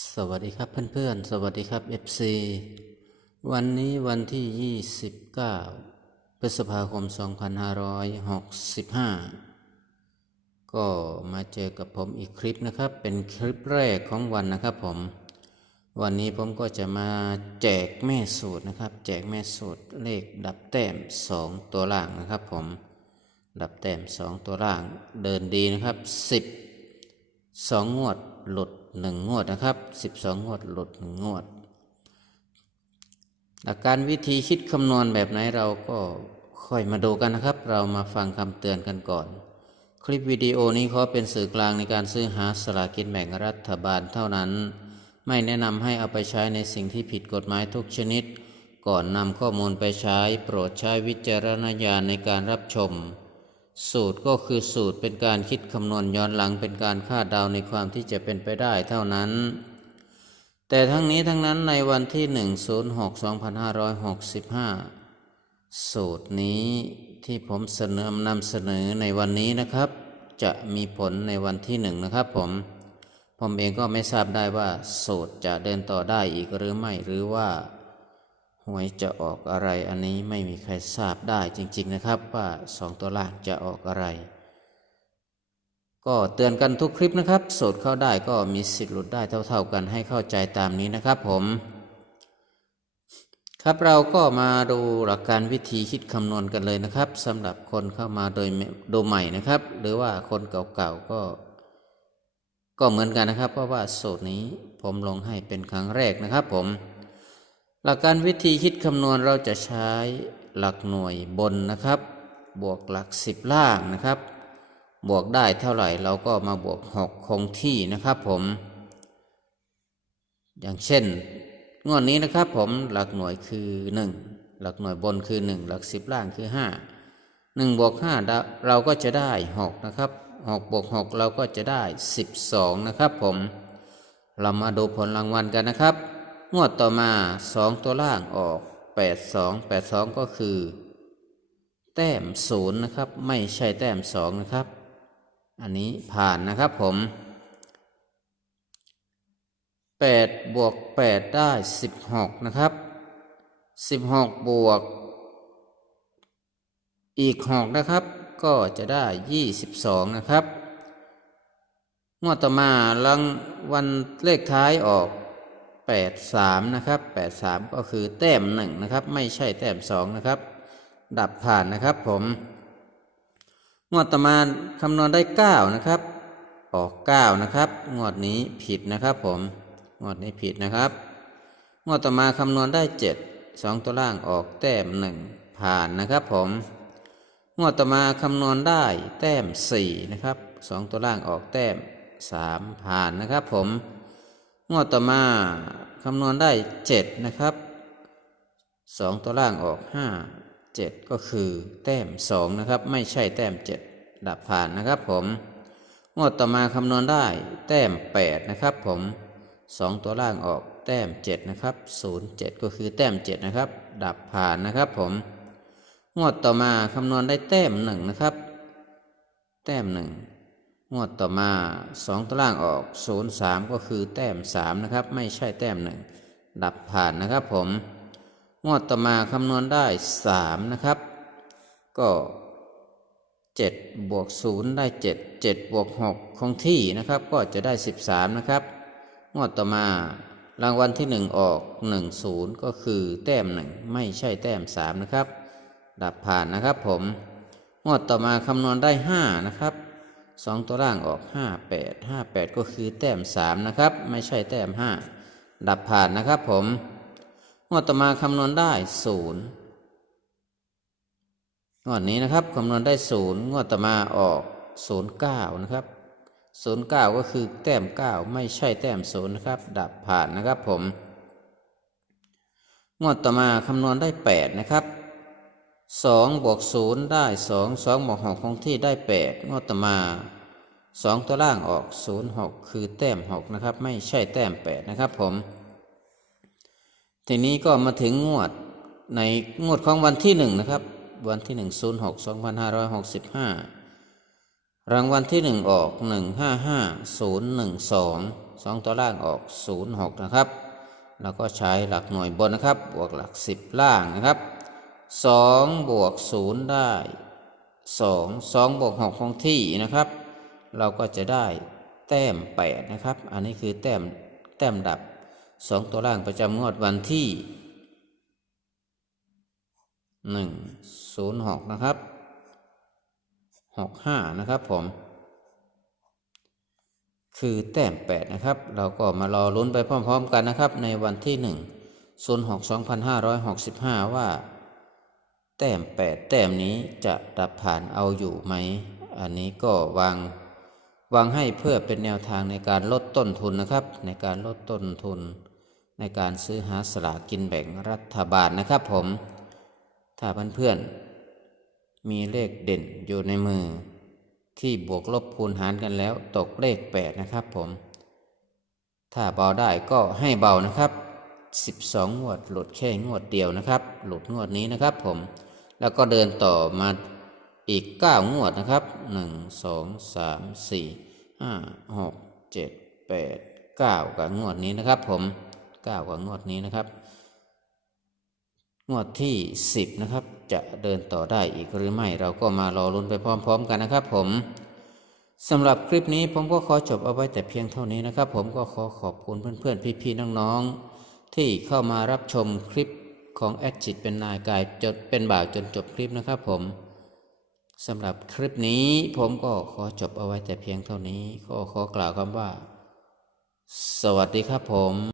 สวัสดีครับเพื่อนๆ สวัสดีครับ FC วันนี้วันที่ 29 พฤษภาคม 2565 ก็มาเจอกับผมอีกคลิปนะครับ เป็นคลิปแรกของวันนะครับผม วันนี้ผมก็จะมาแจกแม่สูตรนะครับ แจกแม่สูตรเลขดับแต้ม 2 ตัวล่างนะครับผม ดับแต้ม 2 ตัวล่างเดินดีนะครับ 10สองงวดหลุด หนึ่งงวดนะครับสิบสองงวด หลุดหนึ่งงวด หลักการวิธีคิดคำนวณแบบไหนเราก็ค่อยมาดูกันนะครับ เรามาฟังคำเตือนกันก่อน คลิปวิดีโอนี้ขอเป็นสื่อกลางในการซื้อหาสลากินแบ่งรัฐบาลเท่านั้น ไม่แนะนำให้เอาไปใช้ในสิ่งที่ผิดกฎหมายทุกชนิด ก่อนนำข้อมูลไปใช้ โปรดใช้วิจารณญาณในการรับชม สูตรก็คือสูตรเป็นการคิดคำนวณย้อนหลังเป็นการคาดเดาในความที่จะเป็นไปได้เท่านั้น แต่ทั้งนี้ทั้งนั้นในวันที่ 1 06 2565 สูตรนี้ที่ผมเสนอนำเสนอในวันนี้นะครับ จะมีผลในวันที่หนึ่งนะครับผม ผมเองก็ไม่ทราบได้ว่าสูตรจะเดินต่อได้อีกหรือไม่หรือว่า หวยจะออกอะไรอันนี้ไม่มีใครทราบได้จริง ๆนะครับ ว่าสองตัวล่างจะออกอะไร ก็เตือนกันทุกคลิปนะครับสูตรเข้าได้ก็มีสิทธิ์หลุดได้เท่า ๆ กันให้เข้าใจตามนี้นะครับผมครับเราก็มาดูหลักการวิธีคิดคำนวณกันเลยนะครับสำหรับคนเข้ามาโดยโดยใหม่นะครับ หรือว่าคนเก่าๆก็ ก็เหมือนกันนะครับ เพราะว่าสูตรนี้ผมลงให้เป็นครั้งแรกนะครับผม หลักการวิธีคิดคำนวณเราจะใช้หลักหน่วยบนนะครับ บวกหลักสิบล่างนะครับ บวกได้เท่าไหร่เราก็มาบวกหกคงที่นะครับผม อย่างเช่น งวดนี้นะครับผมหลักหน่วยคือหนึ่งหลักหน่วยบนคือหนึ่งหลักสิบล่างคือห้าหนึ่งบวกห้าเราก็จะได้หกนะครับหกบวกหกเราก็จะได้สิบสองนะครับผม เรามาดูผลรางวัลกันนะครับ งวดต่อมาสองตัวล่างออกแปดสองแปดสองก็คือ แต้มศูนย์นะครับ ไม่ใช่แต้มสองนะครับ อันนี้ผ่านนะครับผมแปดบวกแปดได้สิบหกนะครับสิบหกบวก อีกหกนะครับ ก็จะได้ยี่สิบสองนะครับงวดต่อมาลังวันเลขท้ายออก แปดสามนะครับแปดสามก็คือแต้มหนึ่งนะครับ ไม่ใช่แต้มสองนะครับ ดับผ่านนะครับผมงวดต่อมาคำนวณได้เก้านะครับ ออกเก้านะครับ งวดนี้ผิดนะครับผม งวดนี้ผิดนะครับ งวดต่อมาคำนวณได้เจ็ดสองตัวล่างออกแต้มหนึ่งผ่านนะครับผม งวดต่อมาคำนวณได้แต้มสี่นะครับสองตัวล่างออกแต้มสามผ่านนะครับผม งวดต่อมาคำนวณได้เจ็ดนะครับสองตัวล่างออกห้าเจ็ดก็คือแต้มสองนะครับ ไม่ใช่แต้มเจ็ดดับผ่านนะครับผมงวดต่อมาคำนวณได้แต้มแปดนะครับผมสองตัวล่างออกแต้มเจ็ดนะครับศูนย์เจ็ดก็คือแต้มเจ็ดนะครับ ดับผ่านนะครับผมงวดต่อมาคำนวณได้แต้มหนึ่งนะครับ แต้มหนึ่ งวดต่อมาสองตัวล่างออกศูนย์สามก็คือแต้มสามนะครับ ไม่ใช่แต้มหนึ่งดับผ่านนะครับผม งวดต่อมาคำนวณได้สามนะครับ ก็เจ็ดบวกศูนย์ได้เจ็ดเจ็ดบวกหกคงที่นะครับ ก็จะได้สิบสามนะครับ งวดต่อมารางวัลที่หนึ่งออกหนึ่งศูนย์ก็คือแต้มหนึ่งไม่ใช่แต้มสามนะครับ ดับผ่านนะครับผม งวดต่อมาคำนวณได้ห้านะครับ สองตัวล่างออกห้าแปดห้าแปดก็คือแต้มสามนะครับ ไม่ใช่แต้มห้าดับผ่านนะครับผมงวดต่อมาคำนวณได้ศูนย์งวดนี้นะครับคำนวณได้ศูนย์งวดต่อมาออกศูนย์เก้านะครับศูนย์เก้าก็คือแต้มเก้าไม่ใช่แต้มศูนย์นะครับ ดับผ่านนะครับผม งวดต่อมาคำนวณได้แปดนะครับ สองบวกศูนย์ได้สองสองบวกหกคงที่ได้แปดงวดต่อมาสองตัวล่างออกศูนย์หกคือแต้มหกนะครับ ไม่ใช่แต้มแปดนะครับผม ทีนี้ก็มาถึงงวดในงวดของวันที่หนึ่งนะครับ วันที่หนึ่งศูนย์หกสองพันห้าร้อยหกสิบห้ารางวัลที่หนึ่งออกหนึ่งห้าห้าศูนย์หนึ่งสองสองตัวล่างออกศูนย์หกนะครับ แล้วก็ใช้หลักหน่วยบนนะครับ บวกหลักสิบล่างนะครับ สองบวกศูนย์ได้สองสองบวกหกคงที่นะครับ เราก็จะได้แต้มแปดนะครับ อันนี้คือแต้มแต้มดับสองตัวล่างประจำงวดวันที่หนึ่งศูนย์หกนะครับหกห้านะครับผม คือแต้มแปดนะครับ เราก็มารอลุ้นไปพร้อมๆกันนะครับ ในวันที่หนึ่งศูนย์หกสองพันห้าร้อยหกสิบห้าว่า แต้มแปดแต้มนี้จะดับผ่านเอาอยู่ไหม อันนี้ก็วางวางให้เพื่อเป็นแนวทางในการลดต้นทุนนะครับ ในการลดต้นทุน ในการซื้อหาสลากกินแบ่งรัฐบาลนะครับผม ถ้าเพื่อนๆมีเลขเด่นอยู่ในมือ ที่บวกลบคูณหารกันแล้วตกเลขแปดนะครับผม ถ้าเบาได้ก็ให้เบานะครับ 12 งวด หลุดแค่งวดเดียวนะครับ หลุดงวดนี้นะครับผม แล้วก็เดินต่อมาอีก 9 งวดนะครับ 1 2 3 4 5 6 7 8 9 กับงวดนี้นะครับ ผม9กับงวดนี้นะครับ งวดที่ 10 นะครับ จะเดินต่อได้อีกหรือไม่ เราก็มารอลุ้นไปพร้อม ๆ กันนะครับ ผมสำหรับคลิปนี้ผมก็ขอจบเอาไว้แต่เพียงเท่านี้นะครับ ผมก็ขอขอบคุณเพื่อนๆพี่ๆน้องๆที่เข้ามารับชมคลิป ของแอดจิตเป็นนายกายจดเป็นบ่าวจนจบคลิปนะครับผมสำหรับคลิปนี้ผมก็ขอจบเอาไว้แต่เพียงเท่านี้ ก็ขอกล่าวคำว่า สวัสดีครับผม